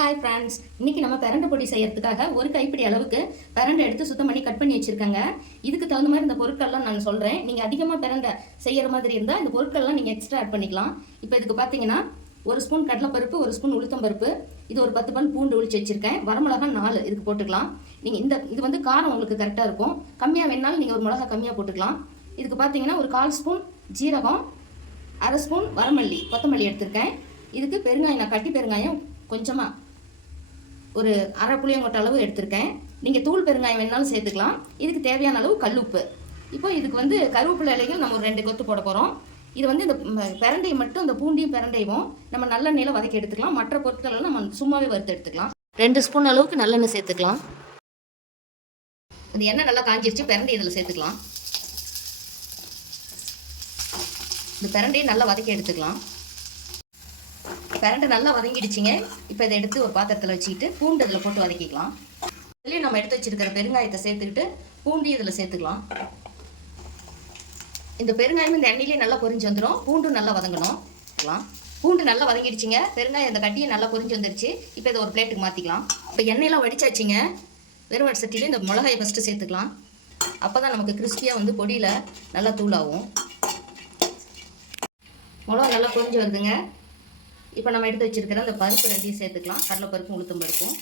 Hi friends, இன்னைக்கு நம்ம பிரண்டை பொடி செய்யறதுக்காக ஒரு கைப்பிடி அளவுக்கு பிரண்டை எடுத்து சுத்தம் பண்ணி கட் பண்ணி வச்சிருக்கேங்க. இதுக்கு தகுந்த மாதிரி இந்த பொருட்கள்லாம் நான் சொல்கிறேன். நீங்கள் அதிகமாக பிரண்டை செய்கிற மாதிரி இருந்தால் இந்த பொருட்கள்லாம் நீங்கள் எக்ஸ்ட்ரா ஆட் பண்ணிக்கலாம். இப்போ இதுக்கு பார்த்தீங்கன்னா 1 ஸ்பூன் கடலைப்பருப்பு, 1 ஸ்பூன் உளுத்தம்பருப்பு, இது ஒரு 10 பல் பூண்டு உளிச்சு வச்சிருக்கேன். வரமிளகா 4 இதுக்கு போட்டுக்கலாம். நீங்கள் இது வந்து காரம் உங்களுக்கு கரெக்டாக இருக்கும். கம்மியாக வேணாலும் நீங்கள் ஒரு மிளகா கம்மியாக போட்டுக்கலாம். இதுக்கு பார்த்தீங்கன்னா ஒரு 1/4 ஸ்பூன் ஜீரகம், 1/2 ஸ்பூன் வரமல்லி கொத்தமல்லி எடுத்திருக்கேன். இதுக்கு பெருங்காயம், நான் கட்டி பெருங்காயம் கொஞ்சமாக ஒரு அரை புளியங்கொட்டை அளவு எடுத்திருக்கேன். நீங்கள் தூள் பெருங்காயம் வேணாலும் சேர்த்துக்கலாம். இதுக்கு தேவையான அளவு கல்லுப்பு. இப்போ இதுக்கு வந்து கருவேப்பிலை இலைகள் நம்ம ஒரு 2 கொத்து போட போகிறோம். இது வந்து இந்த பிரண்டையை மட்டும், இந்த பூண்டியும் பிரண்டையும் நம்ம நல்லெண்ணெயில் வதக்கி எடுத்துக்கலாம். மற்ற பொருட்களெல்லாம் நம்ம சும்மாவே வறுத்து எடுத்துக்கலாம். 2 ஸ்பூன் அளவுக்கு நல்லெண்ணெய் சேர்த்துக்கலாம். இந்த எண்ணெய் நல்லா காஞ்சிருச்சு. பிரண்டை இதில் சேர்த்துக்கலாம். இந்த பிரண்டையை நல்லா வதக்கி எடுத்துக்கலாம். பிரண்டை நல்லா வதங்கிடுச்சிங்க. இப்போ இதை எடுத்து ஒரு பாத்திரத்தில் வச்சுக்கிட்டு பூண்டு இதில் போட்டு வதக்கிக்கலாம். இதுலேயும் நம்ம எடுத்து வச்சிருக்கிற பெருங்காயத்தை சேர்த்துக்கிட்டு பூண்டு இதில் சேர்த்துக்கலாம். இந்த பெருங்காயம் இந்த எண்ணெயிலே நல்லா பொரிஞ்சு வந்துடும். பூண்டும் நல்லா வதங்கணும். பூண்டு நல்லா வதங்கிடுச்சிங்க. பெருங்காயம் இந்த கட்டியை நல்லா பொரிஞ்சு வந்துருச்சு. இப்போ இதை ஒரு பிளேட்டுக்கு மாற்றிக்கலாம். இப்போ எண்ணெயெல்லாம் வடிச்சாச்சுங்க. வெறும் வடை சட்டியில் இந்த மிளகாயை ஃபஸ்ட்டு சேர்த்துக்கலாம். அப்போ தான் நமக்கு கிறிஸ்பியாக வந்து பொடியில் நல்லா தூளாகும். மிளகா நல்லா பொரிஞ்சு வருதுங்க. இப்போ நம்ம எடுத்து வச்சிருக்கிற அந்த பருப்பு 2 சேர்த்துக்கலாம். கடலைப்பருப்பும் உளுத்தம் பருப்பும்.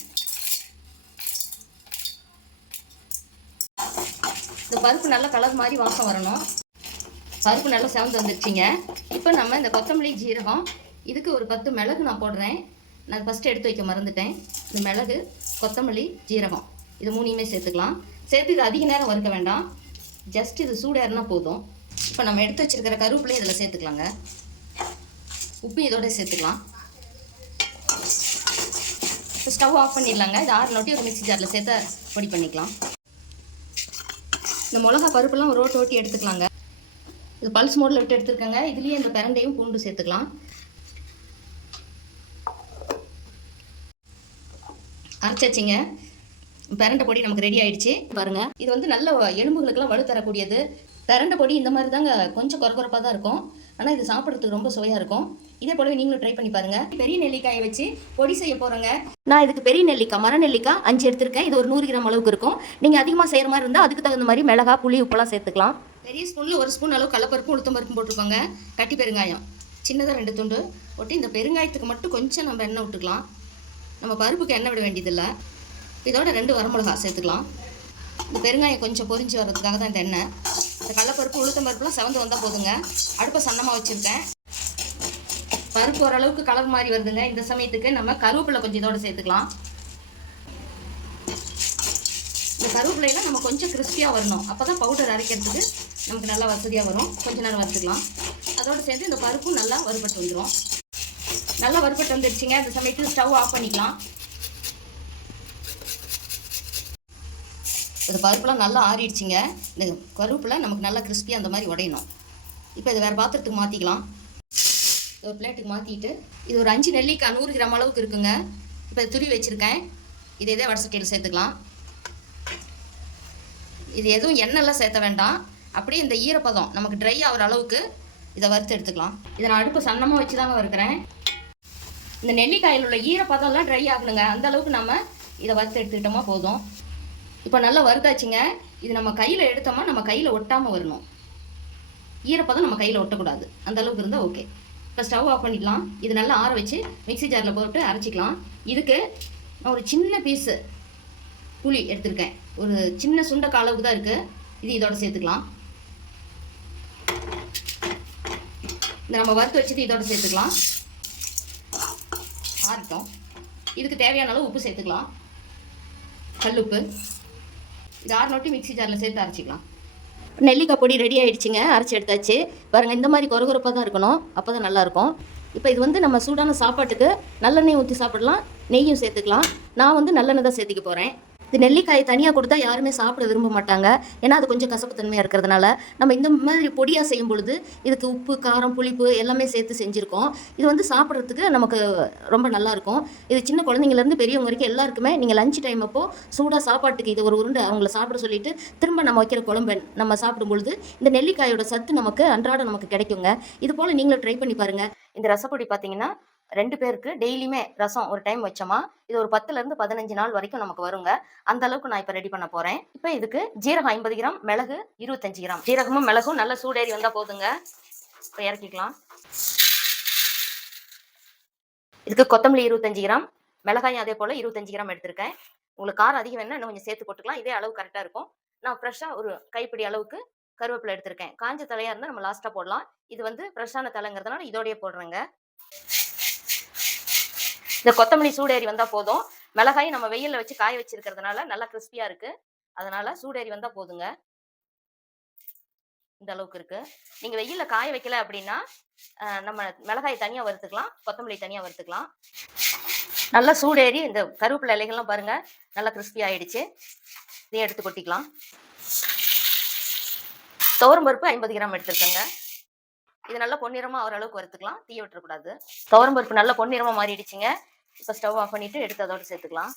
இந்த பருப்பு நல்லா கலர் மாதிரி வாசம் வரணும். பருப்பு நல்லா செவந்து வந்துருச்சிங்க. இப்போ நம்ம இந்த கொத்தமல்லி, ஜீரகம், இதுக்கு ஒரு 10 மிளகு நான் போடுறேன். நான் ஃபஸ்ட்டு எடுத்து வைக்க மறந்துட்டேன். இந்த மிளகு, கொத்தமல்லி, ஜீரகம் இது 3யுமே சேர்த்துக்கலாம். சேர்த்து இது அதிக நேரம் வறுக்க வேண்டாம். ஜஸ்ட் இது சூடேறினா போதும். இப்போ நம்ம எடுத்து வச்சிருக்கிற கருவேப்பிலையும் இதில் சேர்த்துக்கலாங்க. உப்பு இதோட சேர்த்துக்கலாம். ஸ்டவ் ஆஃப் பண்ணிடலாங்க. இது 6 நொட்டி ஒரு மிக்ஸி ஜாரில் சேர்த்து பொடி பண்ணிக்கலாம். இந்த மிளகா பருப்புலாம் ஒரு ஓட்டி எடுத்துக்கலாங்க. இது பல்ஸ் மோடில் விட்டு எடுத்துருக்கேங்க. இதுலேயே இந்த பிரண்டையும் பூண்டு சேர்த்துக்கலாம். அரைச்சாச்சிங்க. பிரண்டை பொடி நமக்கு ரெடி ஆயிடுச்சு. பாருங்க, இது வந்து நல்ல எலும்புகளுக்கெல்லாம் வலு தரக்கூடியது. பிரண்டை பொடி இந்த மாதிரி தாங்க, கொஞ்சம் கொரகொரப்பாக தான் இருக்கும். ஆனால் இது சாப்பிட்றதுக்கு ரொம்ப சுவையாக இருக்கும். இதே போலவே நீங்களும் ட்ரை பண்ணி பாருங்கள். பெரிய நெல்லிக்காயை வச்சு பொடி செய்ய போகிறோங்க. நான் இதுக்கு பெரிய நெல்லிக்காய், மர நெல்லிக்காய் 5 எடுத்திருக்கேன். இது ஒரு 100 கிராம் அளவுக்கு இருக்கும். நீங்கள் அதிகமாக செய்கிற மாதிரி இருந்தால் அதுக்கு தகுந்த மாதிரி மிளகா, புளி, உப்பெல்லாம் சேர்த்துக்கலாம். பெரிய ஸ்பூனில் 1 ஸ்பூன் அளவு கடலைப்பருப்பு, உளுத்தம் பருப்பும் போட்டுருக்கோங்க. கட்டி பெருங்காயம் சின்னதாக 2 துண்டு போட்டு இந்த பெருங்காயத்துக்கு மட்டும் கொஞ்சம் நம்ம எண்ணெய் விட்டுக்கலாம். நம்ம பருப்புக்கு எண்ணெய் விட வேண்டியதில்லை. இதோட 2 வரமிளகா சேர்த்துக்கலாம். இந்த பெருங்காயம் கொஞ்சம் பொரிஞ்சு வர்றதுக்காக தான் இந்த எண்ணெய். இந்த கடலைப்பருப்பு, உளுத்தம் பருப்புலாம் செவந்து வந்தால் போதுங்க. அடுப்பை சன்னமாக வச்சுருக்கேன். பருப்பு ஓரளவுக்கு கலர் மாதிரி வருதுங்க. இந்த சமயத்துக்கு நம்ம கருவேப்பிலை கொஞ்சம் இதோட சேர்த்துக்கலாம். இந்த கருவேப்பிலையெல்லாம் நம்ம கொஞ்சம் கிறிஸ்பியாக வரணும். அப்போ தான் பவுடர் அரைக்கிறதுக்கு நமக்கு நல்லா வசதியாக வரும். கொஞ்சம் நேரம் வறுத்துக்கலாம். அதோடு சேர்த்து இந்த பருப்பும் நல்லா வறுபட்டு வந்துடும். நல்லா வறுபட்டு வந்துடுச்சிங்க. இந்த சமயத்துக்கு ஸ்டவ் ஆஃப் பண்ணிக்கலாம். இந்த பருப்புலாம் நல்லா ஆறிடுச்சிங்க. இந்த கருவேப்பிலை நமக்கு நல்லா கிறிஸ்பியாக அந்த மாதிரி உடையணும். இப்போ இதை வேறு பாத்திரத்துக்கு மாற்றிக்கலாம். ஒரு பிளேட்டுக்கு மாற்றிட்டு இது ஒரு 5 நெல்லிக்காய் 100 கிராம் அளவுக்கு இருக்குங்க. இப்போ இது துருவி வச்சுருக்கேன். இதே வடை சட்டியில் சேர்த்துக்கலாம். இது எதுவும் எண்ணெய்லாம் சேர்த்த வேண்டாம். அப்படியே இந்த ஈரப்பதம் நமக்கு ட்ரை ஆகிற அளவுக்கு இதை வறுத்து எடுத்துக்கலாம். இதை நான் அடுப்பு சன்னமாக வச்சு தாங்க வறுக்கிறேன். இந்த நெல்லிக்காயில் உள்ள ஈரப்பதம்லாம் ட்ரை ஆகணுங்க. அந்த அளவுக்கு நம்ம இதை வறுத்து எடுத்துக்கிட்டோமா போதும். இப்போ நல்லா வறுத்தாச்சுங்க. இது நம்ம கையில் எடுத்தோமா நம்ம கையில் ஒட்டாமல் வரணும். ஈரப்பதம் நம்ம கையில் ஒட்டக்கூடாது. அந்த அளவுக்கு இருந்தால் ஓகே. இப்போ ஸ்டவ் ஆஃப் பண்ணிடலாம். இது நல்லா ஆற வச்சு மிக்ஸி ஜாரில் போட்டு அரைச்சிக்கலாம். இதுக்கு நான் ஒரு சின்ன பீஸு புளி எடுத்திருக்கேன். ஒரு சின்ன சுண்டைக்காய் அளவுக்கு தான் இருக்குது. இது இதோட சேர்த்துக்கலாம். இந்த நம்ம வறுத்து வச்சுட்டு இதோட சேர்த்துக்கலாம். ஆறிட்டோம். இதுக்கு தேவையான அளவு உப்பு சேர்த்துக்கலாம். கல்லுப்பு. இது 6 நொட்டி மிக்ஸி ஜாரில் சேர்த்து அரைச்சிக்கலாம். நெல்லிக்காய் பொடி ரெடி ஆகிடுச்சிங்க. அரைச்சி எடுத்தாச்சு. பாருங்கள், இந்த மாதிரி கொரகொரப்பாக தான் இருக்கணும். அப்போ தான் நல்லாயிருக்கும். இப்போ இது வந்து நம்ம சூடான சாப்பாட்டுக்கு நல்லெண்ணெய் ஊற்றி சாப்பிடலாம். நெய்யும் சேர்த்துக்கலாம். நான் வந்து நல்லெண்ணெய் தான் சேர்த்துக்க போகிறேன். இது நெல்லிக்காயை தனியாக கொடுத்தா யாருமே சாப்பிட விரும்ப மாட்டாங்க. ஏன்னா அது கொஞ்சம் கசப்புத்தன்மையாக இருக்கிறதுனால நம்ம இந்த மாதிரி பொடியாக செய்யும் பொழுது இதுக்கு உப்பு, காரம், புளிப்பு எல்லாமே சேர்த்து செஞ்சுருக்கோம். இது வந்து சாப்பிட்றதுக்கு நமக்கு ரொம்ப நல்லாயிருக்கும். இது சின்ன குழந்தைங்கலேருந்து பெரியவங்க வரைக்கும் எல்லாருக்குமே நீங்கள் லஞ்ச் டைம் அப்போது சூடாக சாப்பாட்டுக்கு இது ஒரு உருண்டை அவங்கள சாப்பிட சொல்லிவிட்டு திரும்ப நம்ம வைக்கிற குழம்பு நம்ம சாப்பிடும் பொழுது இந்த நெல்லிக்காயோட சத்து நமக்கு அன்றாடம் நமக்கு கிடைக்குங்க. இது போல் நீங்களும் ட்ரை பண்ணி பாருங்கள். இந்த ரசப்பொடி பார்த்தீங்கன்னா 2 பேருக்கு டெய்லியுமே ரசம் ஒரு டைம் வச்சோமா இது ஒரு 10லேருந்து 15 நாள் வரைக்கும் நமக்கு வருங்க. அந்த அளவுக்கு நான் இப்போ ரெடி பண்ண போறேன். இப்போ இதுக்கு ஜீரகம் 50 கிராம், மிளகு 25 கிராம். ஜீரகமும் மிளகும் நல்ல சூடேறி வந்தா போதுங்க. இப்போ இறக்கிக்கலாம். இதுக்கு கொத்தமல்லி 25 கிராம், மிளகாயும் அதே போல 25 கிராம் எடுத்திருக்கேன். உங்களுக்கு காரம் அதிகம் வேணா இன்னும் கொஞ்சம் சேர்த்து போட்டுக்கலாம். இதே அளவு கரெக்டா இருக்கும். நான் ஃப்ரெஷ்ஷா ஒரு கைப்பிடி அளவுக்கு கருவேப்பிலை எடுத்திருக்கேன். காஞ்ச தலையா இருந்தா நம்ம லாஸ்டா போடலாம். இது வந்து ஃப்ரெஷ்ஷான தலைங்கிறதுனால இதோடய போடுறேங்க. இந்த கொத்தமல்லி சூடேறி வந்தா போதும். மிளகாய் நம்ம வெயில்ல வச்சு காய வச்சிருக்கிறதுனால நல்லா கிறிஸ்பியா இருக்கு. அதனால சூடேறி வந்தா போதுங்க. இந்த அளவுக்கு இருக்கு. நீங்க வெயில்ல காய வைக்கல அப்படின்னா நம்ம மிளகாய் தனியா வறுத்துக்கலாம், கொத்தமல்லி தனியா வறுத்துக்கலாம். நல்லா சூடேறி இந்த கருவேப்பிலை இலைகள்லாம் பாருங்க நல்லா கிறிஸ்பி ஆயிடுச்சு. இதையும் எடுத்து கொட்டிக்கலாம். துவரம் பருப்பு 50 கிராம் எடுத்துருக்கேங்க. இது நல்லா பொன்னிறமா ஆகிற அளவுக்கு வறுத்துக்கலாம், தீய விட்டுறக்கூடாது. துவரம் பருப்பு நல்லா பொன்னிறமா மாறிடுச்சுங்க. இப்போ ஸ்டவ் ஆஃப் பண்ணிட்டு எடுத்து அதோட சேர்த்துக்கலாம்.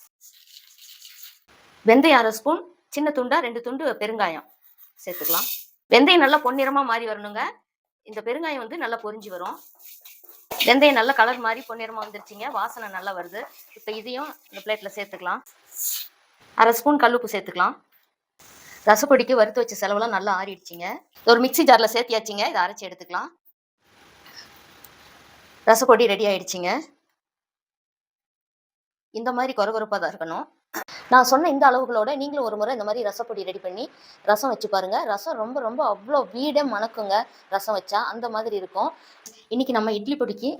வெந்தயம் 1/2 ஸ்பூன், சின்ன துண்டா 2 துண்டு பெருங்காயம் சேர்த்துக்கலாம். வெந்தயம் நல்லா பொன்னிறமா மாறி வரணுங்க. இந்த பெருங்காயம் வந்து நல்லா பொரிஞ்சு வரும். வெந்தயம் நல்ல கலர் மாதிரி பொன்னிறமா வந்துருச்சுங்க. வாசனை நல்லா வருது. இப்போ இதையும் இந்த பிளேட்ல சேர்த்துக்கலாம். 1/2 ஸ்பூன் கல்லுப்பு சேர்த்துக்கலாம். ரசப்பொடிக்கு வறுத்து வச்ச செலவெல்லாம் நல்லா ஆறிடுச்சுங்க. ஒரு மிக்சி ஜார்ல சேர்த்தியாச்சுங்க. இதை அரைச்சி எடுத்துக்கலாம். ரசப்பொடி ரெடி ஆயிடுச்சுங்க. இந்த மாதிரி கொரகொரப்பாக தான் இருக்கணும். நான் சொன்ன இந்த அளவுகளோட நீங்களும் ஒரு முறை இந்த மாதிரி ரசப்பொடி ரெடி பண்ணி ரசம் வச்சு பாருங்க. ரசம் ரொம்ப ரொம்ப அவ்வளோ வீடே மணக்குங்க. ரசம் வச்சா அந்த மாதிரி இருக்கும். இன்னைக்கு நம்ம இட்லி பொடிக்கு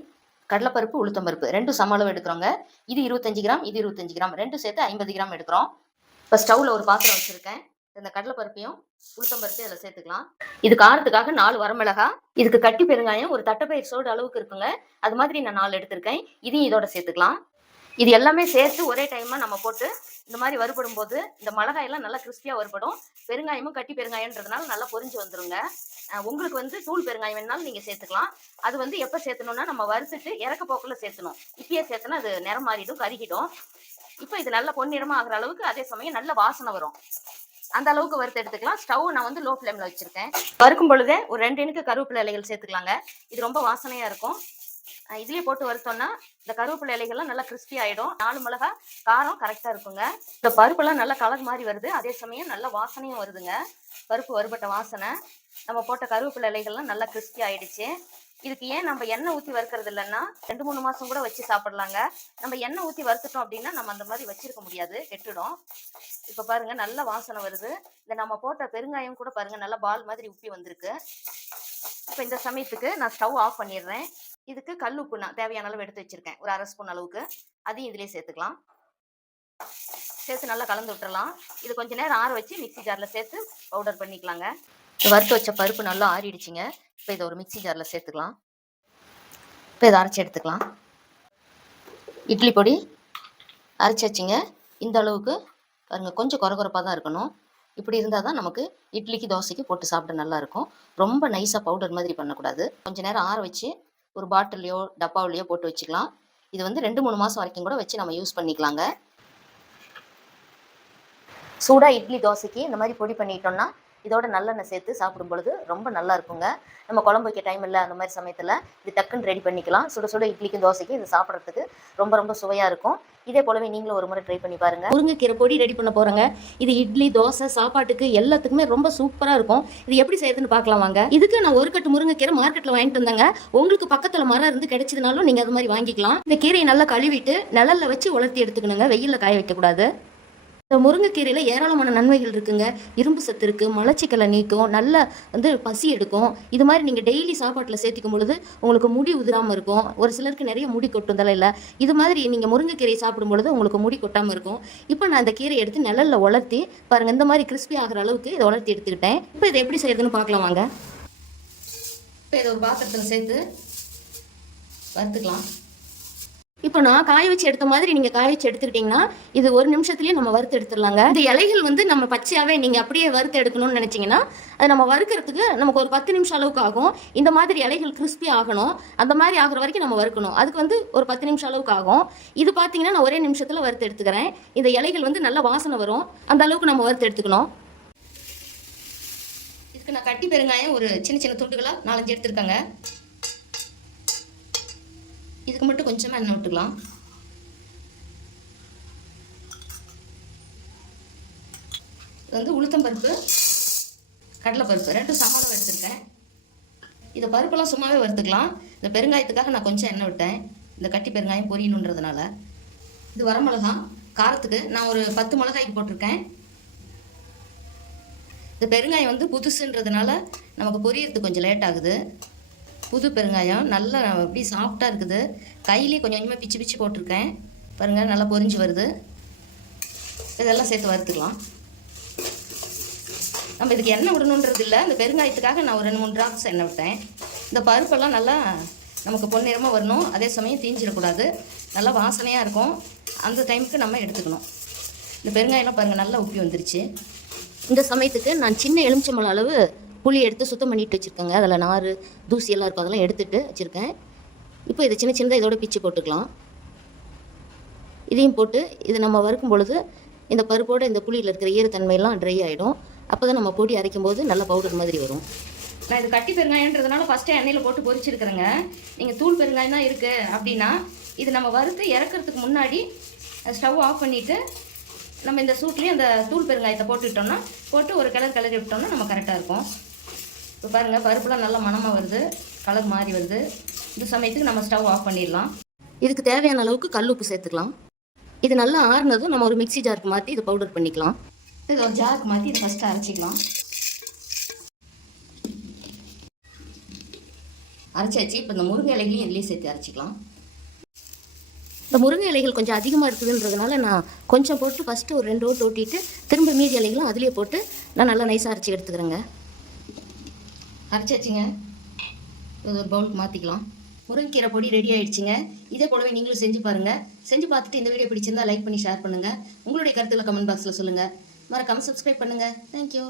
கடலைப்பருப்பு, உளுத்தம்பருப்பு 2 சம அளவு எடுக்கிறோங்க. இது 25 கிராம், இது 25 கிராம், 2 சேர்த்து 50 கிராம் எடுக்கிறோம். இப்போ ஸ்டவ்ல ஒரு பாத்திரம் வச்சிருக்கேன். இந்த கடலைப்பருப்பையும் உளுத்தம்பருப்பையும் இதில் சேர்த்துக்கலாம். இது காரத்துக்காக 4 வரமிளகா, இதுக்கு கட்டி பெருங்காயம் ஒரு தட்டைப்பயிர் சோடு அளவுக்கு இருக்குங்க. அது மாதிரி நான் 4 எடுத்திருக்கேன். இதையும் இதோட சேர்த்துக்கலாம். இது எல்லாமே சேர்த்து ஒரே டைமா நம்ம போட்டு இந்த மாதிரி வறுபடும் போது இந்த மிளகாயெல்லாம் நல்லா கிறிஸ்பியா வறுபடும். பெருங்காயமும் கட்டி பெருங்காயம்ன்றதுனால நல்லா பொரிஞ்சு வந்துருங்க. உங்களுக்கு வந்து தூள் பெருங்காயம் வேணாலும் நீங்க சேர்த்துக்கலாம். அது வந்து எப்ப சேர்த்தணும்னா நம்ம வறுத்துட்டு இறக்க போக்குள்ள சேர்த்தணும். இப்பயே சேர்த்தனா அது நிறம் மாறிடும், கருகிடும். இப்போ இது நல்லா பொன்னிறமா ஆகிற அளவுக்கு, அதே சமயம் நல்ல வாசனை வரும். அந்த அளவுக்கு வறுத்து எடுத்துக்கலாம். ஸ்டவ் நான் வந்து லோ ஃப்ளேம்ல வச்சிருக்கேன். வறுக்கும் பொழுதே ஒரு 2 இனுக்கு கருவேப்பிலை இலைகள் சேர்த்துக்கலாங்க. இது ரொம்ப வாசனையா இருக்கும். இதுலயே போட்டு வறுத்தோம்னா இந்த கருவேப்பிலை இலைகள்லாம் நல்லா கிறிஸ்பி ஆயிடும். 4 மிளகா காரம் கரெக்டா இருக்குங்க. இந்த பருப்பெல்லாம் நல்லா கலர் மாதிரி வருது, அதே சமயம் நல்ல வாசனையும் வருதுங்க. பருப்பு வறுபட்ட வாசனை. நம்ம போட்ட கருவேப்பிலை இலைகள்லாம் நல்லா கிறிஸ்பி ஆயிடுச்சு. இதுக்கு ஏன் நம்ம எண்ணெய் ஊற்றி வறுக்கிறது இல்லைன்னா 2-3 மாசம் கூட வச்சு சாப்பிடலாங்க. நம்ம எண்ணெய் ஊற்றி வறுத்துட்டோம் அப்படின்னா நம்ம அந்த மாதிரி வச்சிருக்க முடியாது, கெட்டுடும். இப்போ பாருங்க நல்ல வாசனை வருது. இந்த நம்ம போட்ட பெருங்காயம் கூட பாருங்க நல்லா பால் மாதிரி உப்பி வந்திருக்கு. இப்போ இந்த சமயத்துக்கு நான் ஸ்டவ் ஆஃப் பண்ணிடுறேன். இதுக்கு கல் உப்பு நான் தேவையான அளவு எடுத்து வச்சிருக்கேன், ஒரு 1/2 ஸ்பூன் அளவுக்கு. அதையும் இதுலேயே சேர்த்துக்கலாம். சேர்த்து நல்லா கலந்து விட்டுறலாம். இது கொஞ்ச நேரம் ஆற வச்சு மிக்சி ஜாரில் சேர்த்து பவுடர் பண்ணிக்கலாங்க. வறுத்து வச்ச பருப்பு நல்லா ஆறிடுச்சுங்க. இப்போ இதை ஒரு மிக்சி ஜாரில் சேர்த்துக்கலாம். இப்போ இதை அரைச்சி எடுத்துக்கலாம். இட்லி பொடி அரைச்சி வச்சுங்க. இந்த அளவுக்கு பாருங்கள், கொஞ்சம் கொரகொரப்பாக தான் இருக்கணும். இப்படி இருந்தால் தான் நமக்கு இட்லிக்கு தோசைக்கு போட்டு சாப்பிட நல்லாயிருக்கும். ரொம்ப நைஸாக பவுடர் மாதிரி பண்ணக்கூடாது. கொஞ்சம் நேரம் ஆற வச்சு ஒரு பாட்டிலையோ டப்பாவிலையோ போட்டு வச்சுக்கலாம். இது வந்து 2-3 மாதம் வரைக்கும் கூட வச்சு நம்ம யூஸ் பண்ணிக்கலாங்க. சூடாக இட்லி தோசைக்கு இந்த மாதிரி பொடி பண்ணிட்டோம்னா இதோட நல்லெண்ணெய் சேர்த்து சாப்பிடும் பொழுது ரொம்ப நல்லா இருக்குங்க. நம்ம குழம்பு வைக்க டைம் இல்லை அந்த மாதிரி சமயத்தில் இது டக்குன்னு ரெடி பண்ணிக்கலாம். சுட சுட இட்லிக்கும் தோசைக்கும் இது சாப்பிட்றதுக்கு ரொம்ப ரொம்ப சுவையாக இருக்கும். இதே போலவே நீங்களும் ஒரு முறை ட்ரை பண்ணி பாருங்க. முருங்கைக்கீரை பொடி ரெடி பண்ண போறேங்க. இது இட்லி, தோசை, சாப்பாட்டுக்கு எல்லாத்துக்குமே ரொம்ப சூப்பராக இருக்கும். இது எப்படி செய்யுதுன்னு பார்க்கலாம் வாங்க. இதுக்கு நான் 1 கட்டு முருங்கைக்கீரை மார்க்கெட்டில் வாங்கிட்டு வந்தேங்க. உங்களுக்கு பக்கத்தில் மரம் இருந்து கிடைச்சதுனாலும் நீங்கள் அது மாதிரி வாங்கிக்கலாம். இந்த கீரையை நல்லா கழுவிட்டு நிழல்ல வச்சு உலர்த்தி எடுத்துக்கணுங்க. வெயிலில் காய வைக்கக்கூடாது. இந்த முருங்கைக்கீரையில் ஏராளமான நன்மைகள் இருக்குங்க. இரும்பு சத்து இருக்குது, மலச்சிக்கலை நீக்கும், நல்ல வந்து பசி எடுக்கும். இது மாதிரி நீங்கள் டெய்லி சாப்பாட்டில் சேர்த்திக்கும் பொழுது உங்களுக்கு முடி உதிராமல் இருக்கும். ஒரு சிலருக்கு நிறைய முடி கொட்டும் தலையில். இது மாதிரி நீங்கள் முருங்கைக்கீரையை சாப்பிடும் பொழுது உங்களுக்கு முடி கொட்டாமல் இருக்கும். இப்போ நான் இந்த கீரையை எடுத்து நிழலில் உலர்த்தி பாருங்கள், இந்த மாதிரி கிறிஸ்பி ஆகிற அளவுக்கு இதை உலர்த்தி எடுத்துக்கிட்டேன். இப்போ இதை எப்படி செய்யுதுன்னு பார்க்கலாம் வாங்க. இப்போ இதை ஒரு பாத்திரத்தில் சேர்த்து வறுத்துக்கலாம். இப்போ நான் காய வச்சு எடுத்த மாதிரி நீங்கள் காய வச்சு எடுத்துக்கிட்டிங்கன்னா இது 1 நிமிஷத்துலேயே நம்ம வறுத்து எடுத்துடலாங்க. இந்த இலைகள் வந்து நம்ம பச்சையாகவே நீங்கள் அப்படியே வறுத்து எடுக்கணும்னு நினச்சிங்கன்னா அது நம்ம வறுக்கிறதுக்கு நமக்கு ஒரு 10 நிமிஷம் அளவுக்கு ஆகும். இந்த மாதிரி இலைகள் கிறிஸ்பி ஆகணும், அந்த மாதிரி ஆகிற வரைக்கும் நம்ம வறுக்கணும். அதுக்கு வந்து ஒரு 10 நிமிஷம் அளவுக்கு ஆகும். இது பார்த்தீங்கன்னா நான் ஒரே நிமிஷத்தில் வறுத்து எடுத்துக்கிறேன். இந்த இலைகள் வந்து நல்லா வாசனை வரும், அந்த அளவுக்கு நம்ம வறுத்து எடுத்துக்கணும். இதுக்கு நான் கட்டி பெருங்காயம் ஒரு சின்ன சின்ன துண்டுகளாக 4-5 எடுத்துருக்கேங்க. இதுக்கு மட்டும் கொஞ்சமாக எண்ணெய் விட்டுக்கலாம். இது வந்து உளுத்தம்பருப்பு, கடலைப்பருப்பு ரெண்டும் சமாளம் எடுத்துருக்கேன். இந்த பருப்பெல்லாம் சும்மாவே வறுத்துக்கலாம். இந்த பெருங்காயத்துக்காக நான் கொஞ்சம் எண்ணெய் விட்டேன், இந்த கட்டி பெருங்காயம் பொரியணுன்றதுனால. இது வரமிளகா, காரத்துக்கு நான் ஒரு 10 மிளகாய்க்கு போட்டிருக்கேன். இந்த பெருங்காயம் வந்து புதுசுன்றதுனால நமக்கு பொரியறதுக்கு கொஞ்சம் லேட் ஆகுது. புது பெருங்காயம் நல்லா அப்படியே சாஃப்டாக இருக்குது. கையிலே கொஞ்சம் கொஞ்சமாக பிச்சு பிச்சு போட்டிருக்கேன் பாருங்கள், நல்லா பொரிஞ்சு வருது. இதெல்லாம் சேர்த்து வறுத்துக்கலாம். நம்ம இதுக்கு எண்ணெய் விடணுன்றது இல்லை, இந்த பெருங்காயத்துக்காக நான் ஒரு 2-3 ட்ராப்ஸ் எண்ணெய் விட்டேன். இந்த பருப்பெல்லாம் நல்லா நமக்கு பொன்னிறமாக வரணும், அதே சமயம் தீஞ்சிடக்கூடாது, நல்லா வாசனையாக இருக்கும். அந்த டைமுக்கு நம்ம எடுத்துக்கணும். இந்த பெருங்காயம்லாம் பாருங்கள் நல்லா உப்பி வந்துருச்சு. இந்த சமயத்துக்கு நான் சின்ன எலுமிச்சம்பழம் அளவு புளி எடுத்து சுத்தம் பண்ணிட்டு வச்சுருக்கேங்க. அதில் நார் தூசியெல்லாம் இருக்கும், அதெல்லாம் எடுத்துகிட்டு வச்சுருக்கேன். இப்போ இதை சின்ன சின்னதாக இதோட பிச்சு போட்டுக்கலாம். இதையும் போட்டு இது நம்ம வறுக்கும் பொழுது இந்த பருப்போடு இந்த புளியில் இருக்கிற ஈரத்தன்மையெல்லாம் ட்ரை ஆகிடும். அப்போ தான் நம்ம பொடி அரைக்கும் போது நல்லா பவுடர் மாதிரி வரும். நான் இது கட்டி பெருங்காயன்றதுனால ஃபஸ்ட்டு எண்ணெயில் போட்டு பொரிச்சிருக்கிறேங்க. நீங்கள் தூள் பெருங்காயம் தான் இருக்குது அப்படின்னா இது நம்ம வறுத்து இறக்கிறதுக்கு முன்னாடி ஸ்டவ் ஆஃப் பண்ணிவிட்டு நம்ம இந்த சூட்லேயே அந்த தூள் பெருங்காயத்தை போட்டுவிட்டோம்னா போட்டு ஒரு கிளறி விட்டோம்னா நம்ம கரெக்டாக இருக்கும். இப்போ பாருங்கள் பருப்புலாம் நல்லா மணமாக வருது, கலர் மாறி வருது. இந்த சமயத்துக்கு நம்ம ஸ்டவ் ஆஃப் பண்ணிடலாம். இதுக்கு தேவையான அளவுக்கு கல் உப்பு சேர்த்துக்கலாம். இது நல்லா ஆறுனதும் நம்ம ஒரு மிக்ஸி ஜாருக்கு மாற்றி இதை பவுடர் பண்ணிக்கலாம். இது ஒரு ஜாருக்கு மாற்றி இதை ஃபஸ்ட்டு அரைச்சிக்கலாம். அரைச்சாச்சு. இப்போ இந்த முருங்கை இலைகளையும் இதுலேயே சேர்த்து அரைச்சிக்கலாம். இந்த முருங்கை இலைகள் கொஞ்சம் அதிகமாக இருக்குதுன்றதுனால நான் கொஞ்சம் போட்டு ஃபஸ்ட்டு ஒரு 2 ஓட்டு ஓட்டிட்டு திரும்ப மீதி இலைகளும் அதிலே போட்டு நான் நல்லா நைஸாக அரைச்சி எடுத்துக்கிறேங்க. அரைச்சாச்சுங்க. இது ஒரு பவுலுக்கு மாற்றிக்கலாம். முருங்கைக்கீரை பொடி ரெடி ஆகிடுச்சிங்க. இதே போலவே நீங்களும் செஞ்சு பாருங்கள். செஞ்சு பார்த்துட்டு இந்த வீடியோ பிடிச்சிருந்தால் லைக் பண்ணி ஷேர் பண்ணுங்கள். உங்களுடைய கருத்துக்களை கமெண்ட் பாக்ஸில் சொல்லுங்கள். மறக்காமல் சப்ஸ்கிரைப் பண்ணுங்கள். தேங்க்யூ.